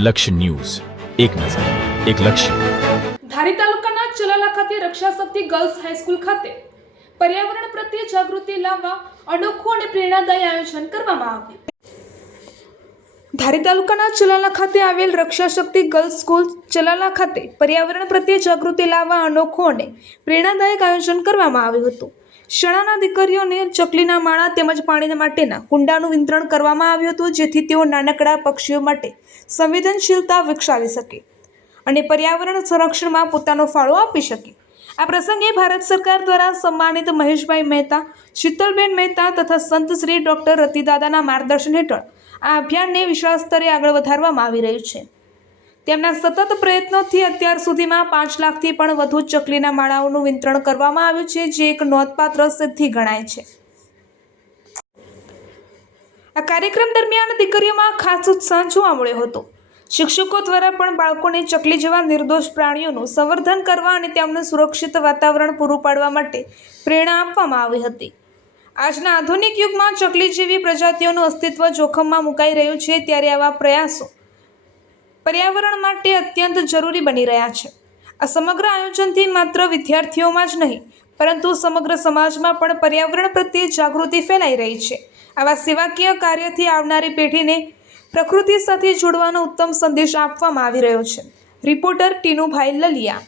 લક્ષ્ય ન્યૂઝ, એક નજર, એક લક્ષ્ય. ધારી તાલુકાના ચલાલા ખાતે રક્ષા શક્તિ ગર્લ્સ હાઈસ્કૂલ ખાતે પર્યાવરણ પ્રત્યે જાગૃતિ લાવવા અનોખું અને પ્રેરણાદાયી આયોજન કરવામાં આવ્યું. ધારી તાલુકાના ચલાલા ખાતે આવેલ રક્ષા શક્તિ ગર્લ્સ સ્કૂલ ચલાલા ખાતે પર્યાવરણ પ્રત્યે જાગૃતિ લાવવા અનોખું અને પ્રેરણાદાયક આયોજન કરવામાં આવ્યું હતું. શાળાના દીકરીઓને ચકલીના માળા તેમજ પાણી માટેના કુંડાનું વિતરણ કરવામાં આવ્યું હતું, જેથી તેઓ નાનકડા પક્ષીઓ માટે સંવેદનશીલતા વિકસાવી શકે અને પર્યાવરણ સંરક્ષણમાં પોતાનો ફાળો આપી શકે. આ પ્રસંગે ભારત સરકાર દ્વારા સન્માનિત મહેશભાઈ મહેતા, શીતલબેન મહેતા તથા સંત શ્રી ડૉક્ટર રતિદાદાના માર્ગદર્શન હેઠળ આ અભિયાનને વિશાળ સ્તરે આગળ વધારવામાં આવી રહ્યું છે. તેમના સતત પ્રયત્નોથી અત્યાર સુધીમાં 5 લાખથી પણ વધુ ચકલીના માળાઓનું વિતરણ કરવામાં આવ્યું છે, જે એક નોંધપાત્ર સિદ્ધિ ગણાય છે. આ કાર્યક્રમ દરમિયાન દીકરીઓમાં ખાસ ઉત્સાહ જોવા મળ્યો હતો. શિક્ષકો દ્વારા પણ બાળકોને ચકલી જેવા નિર્દોષ પ્રાણીઓનું સંવર્ધન કરવા અને તેમને સુરક્ષિત વાતાવરણ પૂરું પાડવા માટે પ્રેરણા આપવામાં આવી હતી. આજના આધુનિક યુગમાં ચકલી જેવી પ્રજાતિઓનું અસ્તિત્વ જોખમમાં મુકાઈ રહ્યું છે, ત્યારે આવા પ્રયાસો પર્યાવરણ માટે અત્યંત જરૂરી બની રહ્યા છે. આ સમગ્ર આયોજનથી માત્ર વિદ્યાર્થીઓમાં જ નહીં, પરંતુ સમગ્ર સમાજમાં પણ પર્યાવરણ પ્રત્યે જાગૃતિ ફેલાઈ રહી છે. આવા સેવાકીય કાર્યથી આવનારી પેઢીને પ્રકૃતિ સાથે જોડવાનો ઉત્તમ સંદેશ આપવામાં આવી રહ્યો છે. રિપોર્ટર ટીનુભાઈ લલિયા.